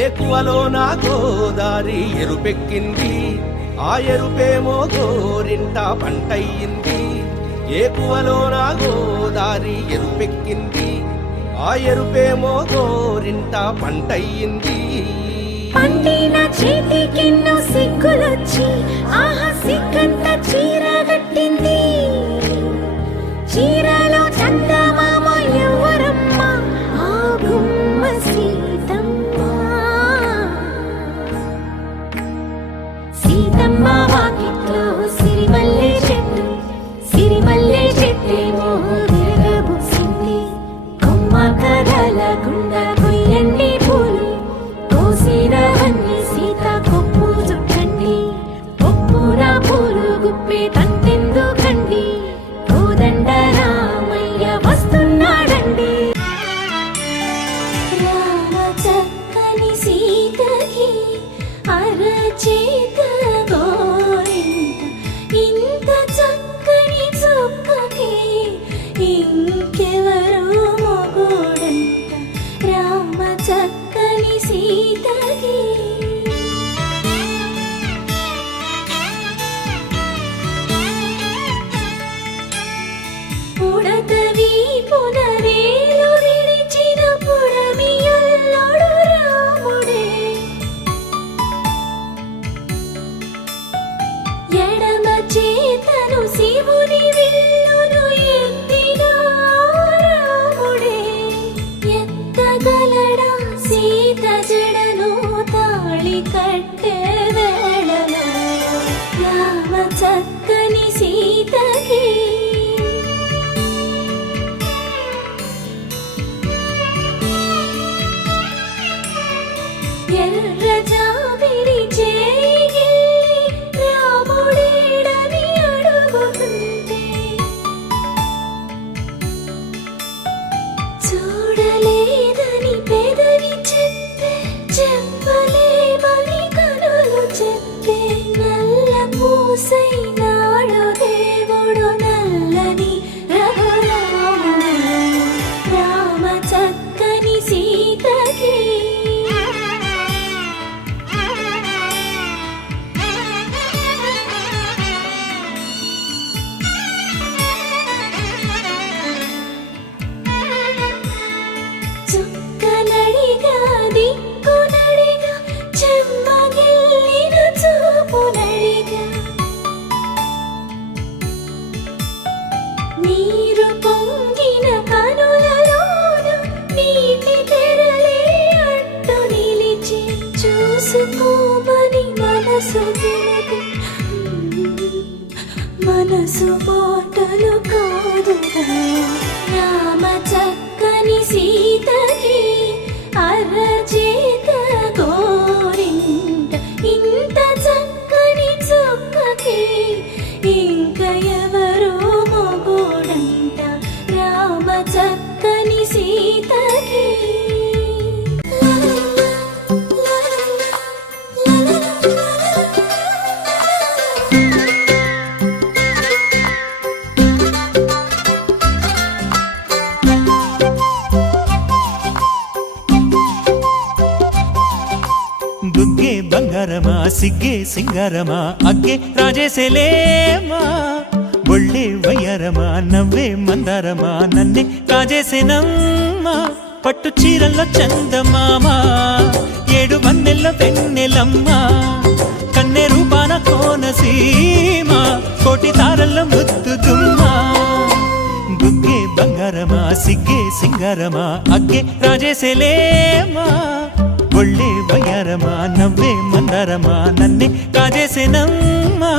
ఏకువలో నా గోదారి ఎరుపెక్కింది, ఆ ఎరుపేమో గోరింట పంటయ్యింది. ఏకువలో నా గోదారి ఎరుపెక్కింది, ఆ ఎరుపేమో గోరింట పంటయ్యింది. పండిన చేతికెన్నో సిగ్గులొచ్చి ఆహా సిగ్గంత చీర కట్టింది. చీరలో చందమామ ఎవరమ్మ, ఆ గుమ్మ సీతమ్మ. సీతమ్మ వాకిట్లో సిరిమల్లె చెట్టు, సిరిమల్లె చెట్టేమో విరగబూసింది. కొమ్మ కదలకుండా కొయ్యండి పూలు, కోసిరవన్నీ సీత కొప్పు చుట్టండి. కొప్పున పూలు గుప్పే తంతెందుకండి, కోదండ రామయ్య వస్తున్నాడండి. రామ చక్కని సీతకి అరచేత గోరింట, ఇంత చక్కని చుక్కకి ఇంకెవరు మొగుడంట. రామ చక్కని సీతకి ఉడతవి పునవేలు విడిచిన పుడమియల్లోడు రాముడే. ఎడమ చేతను శివుని విల్లును ఎత్తిన రాముడే. ఎత్తగలడా సీత జడను తాళి కట్టే వేళలో, రామ చక్కని సీతకి ఎర్ర జాబిలి చేయి రాముడేడని అడుగుతుంటే, చూడలేదని పెదవి చెప్పే, చెప్పలేమని కనులు చెప్పే. నల్ల పూసై నాడు దేవుడు నల్లని రఘురాముడు. రామ చక్కని సీతకి చుక్కనడిగా దిక్కునడిగా, చెమ్మగిల్లిన చూపునడిగా. నీరు పొంగిన కనులలోన నీటి తెరలే అడ్డు నిలిచి, చూసుకోమని మనసు తెలిపి, మనసు మాటలు కాదుగా. రామ చక్కని సీతకి అరచేత గోరింట, ఇంత చక్కని చుక్కకి ఇంక ఎవరు మొగుడంట. రామ చక్కని సీతకి బుగ్గే బంగారమా సిగ్గే సింగారమా, అగ్గే రాజేసేలేమా. ఒళ్ళే వయ్యారమా నవ్వే మందారమా, నన్నే కాజేసేనమ్మా. పట్టు చీరల్లో చందమామ, ఏడు వన్నెల్ల వెన్నెలమ్మ. కన్నె రూపాన కోనసీమ, కోటి తారల్ల ముద్దు దుమ్మా. బుగ్గే బంగారమా సిగ్గే సింగారమా, అగ్గే రాజేసేలేమా. ఒళ్ళే వయ్యారమా నవ్వే మందారమా, నన్నే కాజేసేనమ్మా.